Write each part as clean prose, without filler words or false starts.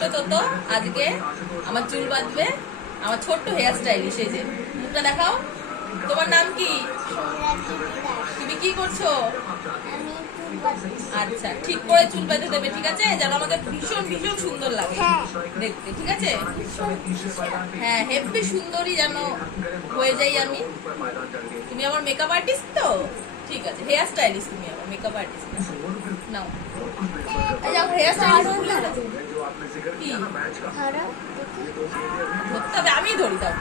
ছোট্ট তো আজকে আমার চুল বাঁধবে, আমার ছোট্ট হেয়ার স্টাইলিশ। এই যে মুখটা দেখাও। তোমার নাম কি? তুমি কি করছো? আচ্ছা, ঠিক করে চুল বেঁধে দেবে, ঠিক আছে? যেন আমাকে ভীষণ ভীষণ সুন্দর লাগে দেখতে, ঠিক আছে? হ্যাঁ, হেব্বি সুন্দরী যেন হয়ে যাই আমি। তুমি আমার মেকআপ আর্টিস্ট তো? ঠিক আছে, হেয়ার স্টাইলিস্ট তুমি আমার, মেকআপ আর্টিস্ট নাও। এই যে আমার হেয়ার স্টাইলিস্ট কি ধরতে হবে? আমি ধরি, দাও।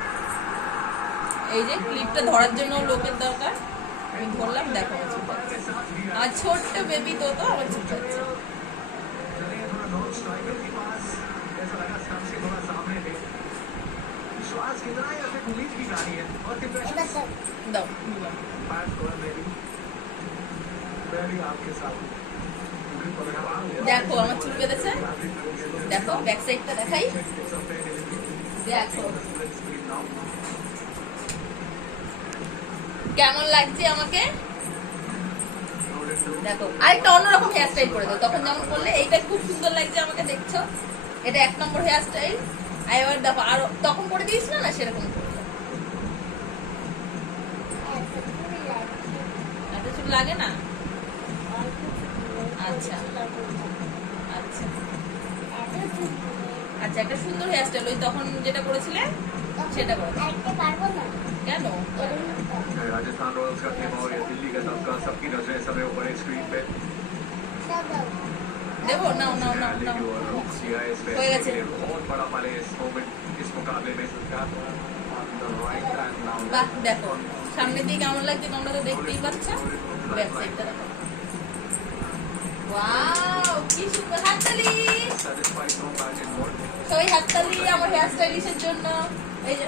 এই যে ক্লিপটা ধরার জন্য লোকের দরকার, আমি ধরলাম। দেখো আমার ছোট্ট বেবি তো আমার ছোট্ট আছে। দাও, দেখো আমার চুল বেঁধেছে, দেখো ব্যাক সাইডটা দেখাই, দেখো কেমন লাগছে আমাকে। দেখো আরেকটা অন্যরকম হেয়ার স্টাইল করে দাও, তখন যেমন করলে এইটা খুব সুন্দর লাগছে আমাকে, দেখছো? এটা 1 নম্বর হেয়ার স্টাইল। এবার দেখো আরো তখন করে দিয়েছিল না, সেরকম এত চুল লাগে না। আচ্ছা আচ্ছা আচ্ছা, একটা সুন্দর হেয়ার স্টাইল ওই তখন যেটা করেছিলে সেটা করো। কেন? राजस्थान रॉयल्स का खेमा और ये दिल्ली का सबका सबकी नजरें इस समय ऊपर एक स्क्रीन पे দেবো, নাও নাও নাও নাও, হয়ে গেছে। बहुत बड़ा पाले इस मोमेंट इस मुकाबले में বাহ, দেখো সামনের দিকে কেমন লাগছে তোমরা তো দেখতেই পাচ্ছ। ব্যাক সাইডটা দেখো, ওয়াও কি সুন্দর। হাততালি সবাই, হাততালি আমার হেয়ার স্টাইলিশের জন্য। এই যে